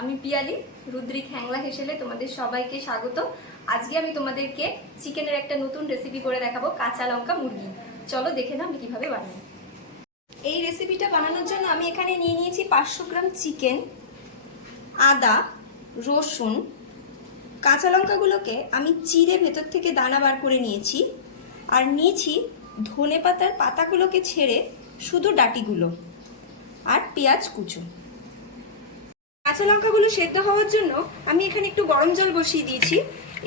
আমি পিয়ালি, রুদ্রিক হ্যাংলা হেসেলে তোমাদের সবাইকে স্বাগত। আজকে আমি তোমাদেরকে চিকেনের একটা নতুন রেসিপি করে দেখাবো, কাঁচা লঙ্কা মুরগি। চলো দেখে নাও আমি কীভাবে বানাই। এই রেসিপিটা বানানোর জন্য আমি এখানে নিয়ে নিয়েছি পাঁচশো গ্রাম চিকেন, আদা, রসুন। কাঁচা লঙ্কাগুলোকে আমি চিড়ে ভেতর থেকে দানা বার করে নিয়েছি। আর নিয়েছি ধনে পাতার পাতাগুলোকে ছেড়ে শুধু ডাটিগুলো। আর পেঁয়াজ কুচো। কাঁচা লঙ্কাগুলো সেদ্ধ হওয়ার জন্য আমি এখানে একটু গরম জল বসিয়ে দিয়েছি।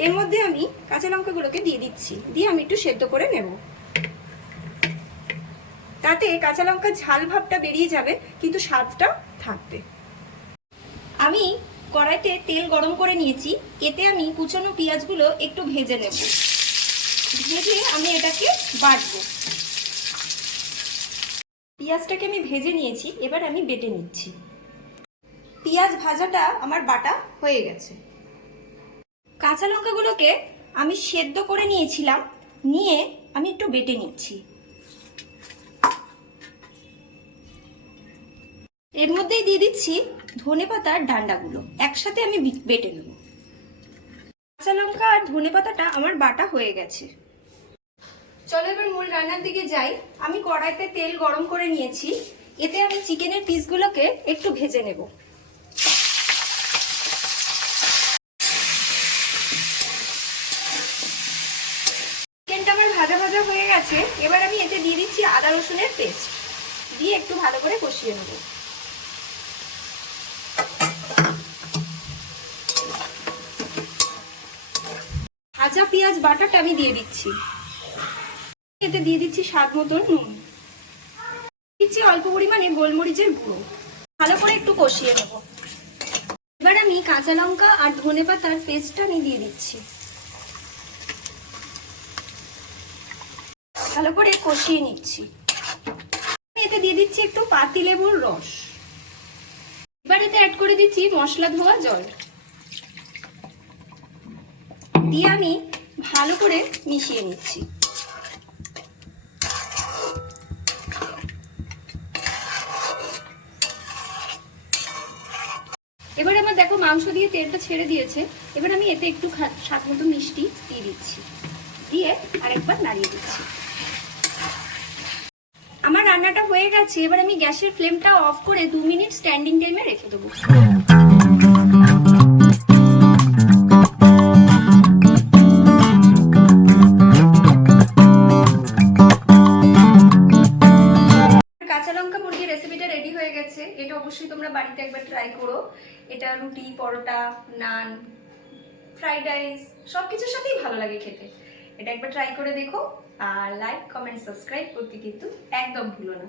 এর মধ্যে আমি কাঁচা লঙ্কাগুলোকে দিয়ে দিচ্ছি। দিয়ে আমি একটু সেদ্ধ করে নেব। তাতে কাঁচা লঙ্কার ঝাল ভাবটা বেরিয়ে যাবে, কিন্তু স্বাদটা থাকবে। আমি কড়াইতে তেল গরম করে নিয়েছি। এতে আমি কুচানো পেঁয়াজগুলো একটু ভেজে নেব। ভেজে আমি এটাকে বাটবো। পেঁয়াজটাকে আমি ভেজে নিয়েছি। এবার আমি বেটে নিচ্ছি। পেঁয়াজ ভাজাটা আমার বাটা হয়ে গেছে। কাঁচা লঙ্কাগুলোকে আমি সেদ্ধ করে নিয়েছিলাম, নিয়ে আমি একটু বেটে নিচ্ছি। এর মধ্যেই দিয়ে দিচ্ছি ধনে পাতার ডান্ডাগুলো, একসাথে আমি বেটে নেব। কাঁচা লঙ্কা আর ধনে পাতাটা আমার বাটা হয়ে গেছে। চলো এবার মূল রান্নার দিকে যাই। আমি কড়াইতে তেল গরম করে নিয়েছি, এতে আমি চিকেনের পিসগুলোকে একটু ভেজে নেব চিকেনটা আমার ভাজা ভাজা হয়ে গেছে এবার আমি এতে দিয়ে দিচ্ছি আদা রসুনের পেস্ট দিয়ে একটু ভালো করে কষিয়ে নেব। ভাজা পেঁয়াজ বাটাটা আমি দিয়ে দিচ্ছি। এতে দিয়ে দিচ্ছি স্বাদ মতন নুন। দিচ্ছি অল্প পরিমাণে গোলমরিচের গুঁড়ো। ভালো করে একটু কষিয়ে নেব। এবার আমি কাঁচা লঙ্কা আর ধনে পাতার পেস্টটা আমি দিয়ে দিচ্ছি। ভালো করে কষিয়ে নিচ্ছি। এতে দিয়ে দিচ্ছি একটু পাতি লেবুর রস। এবার এতে অ্যাড করে দিচ্ছি মশলা ধোয়া জল। দিয়ে আমি ভালো করে মিশিয়ে নিচ্ছি। এবার আমার দেখো মাংস দিয়ে তেলটা ছেড়ে দিয়েছে। এবার আমি এতে একটু স্বাদ মতো মিষ্টি দিয়ে দিচ্ছি। দিয়ে আরেকবার নাড়িয়ে দিচ্ছি। আমার রান্নাটা হয়ে গেছে, এবার আমি গ্যাসের ফ্লেমটা অফ করে দু মিনিট স্ট্যান্ডিং টাইমে রেখে দেবো। এটা অবশ্যই তোমরা বাড়িতে একবার ট্রাই করো। এটা রুটি, পরোটা, নান ফ্রাইড রাইস সব কিছুর সাথেই ভালো লাগে খেতে। এটা একবার ট্রাই করে দেখো আর লাইক কমেন্ট সাবস্ক্রাইব করতে কিন্তু একদম ভুলো না।